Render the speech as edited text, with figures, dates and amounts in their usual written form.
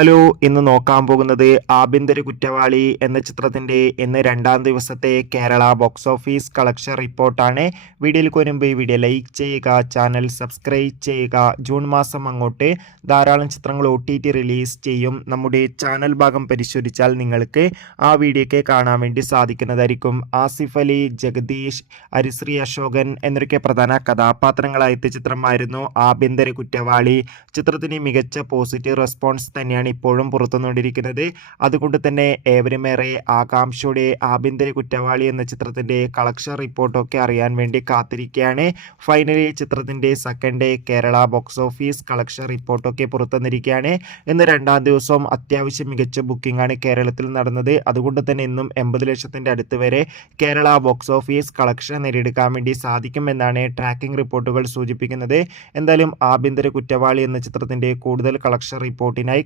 Hello, ഇന്ന് നോക്കാൻ പോകുന്നത് ആഭ്യന്തര കുറ്റവാളി എന്ന ചിത്രത്തിന്റെ ഇന്ന് രണ്ടാം ദിവസത്തെ കേരള ബോക്സ് ഓഫീസ് കളക്ഷൻ റിപ്പോർട്ടാണ്. വീഡിയോയിൽ വരുമ്പോൾ ഈ വീഡിയോ ലൈക്ക് ചെയ്യുക, ചാനൽ സബ്സ്ക്രൈബ് ചെയ്യുക. ജൂൺ മാസം അങ്ങോട്ട് ധാരാളം ചിത്രങ്ങൾ OTT റിലീസ് ചെയ്യും. നമ്മുടെ ചാനൽ ഭാഗം പരിശോധിച്ചാൽ നിങ്ങൾക്ക് ആ വീഡിയോയ്ക്ക് കാണാൻ വേണ്ടി സാധിക്കുന്നതായിരിക്കും. ആസിഫ് അലി, ജഗദീഷ്, ഹരിശ്രീ അശോകൻ എന്നൊക്കെ പ്രധാന കഥാപാത്രങ്ങളായ ചിത്രമായിരുന്നു ആഭ്യന്തര കുറ്റവാളി. ചിത്രത്തിന് മികച്ച പോസിറ്റീവ് റെസ്പോൺസ് തന്നെയാണ് ഇപ്പോഴും പുറത്തുവന്നുകൊണ്ടിരിക്കുന്നത്. അതുകൊണ്ട് തന്നെ ഏവരുമേറെ ആകാംക്ഷയോടെ ആഭ്യന്തര കുറ്റവാളി എന്ന ചിത്രത്തിന്റെ കളക്ഷൻ റിപ്പോർട്ടൊക്കെ അറിയാൻ വേണ്ടി കാത്തിരിക്കുകയാണ്. ഫൈനലി ചിത്രത്തിന്റെ second day Kerala box office collection റിപ്പോർട്ടൊക്കെ പുറത്തുവന്നിരിക്കുകയാണ്. ഇന്ന് രണ്ടാം ദിവസം അത്യാവശ്യം മികച്ച ബുക്കിംഗ് ആണ് കേരളത്തിൽ നടന്നത്. അതുകൊണ്ട് തന്നെ ഇന്നും 80 ലക്ഷത്തിന്റെ അടുത്ത് വരെ കേരള ബോക്സ് ഓഫീസ് കളക്ഷൻ നേടിയെടുക്കാൻ വേണ്ടി സാധിക്കുമെന്നാണ് ട്രാക്കിംഗ് റിപ്പോർട്ടുകൾ സൂചിപ്പിക്കുന്നത്. എന്തായാലും ആഭ്യന്തര കുറ്റവാളി എന്ന ചിത്രത്തിന്റെ കൂടുതൽ കളക്ഷൻ റിപ്പോർട്ടിനായി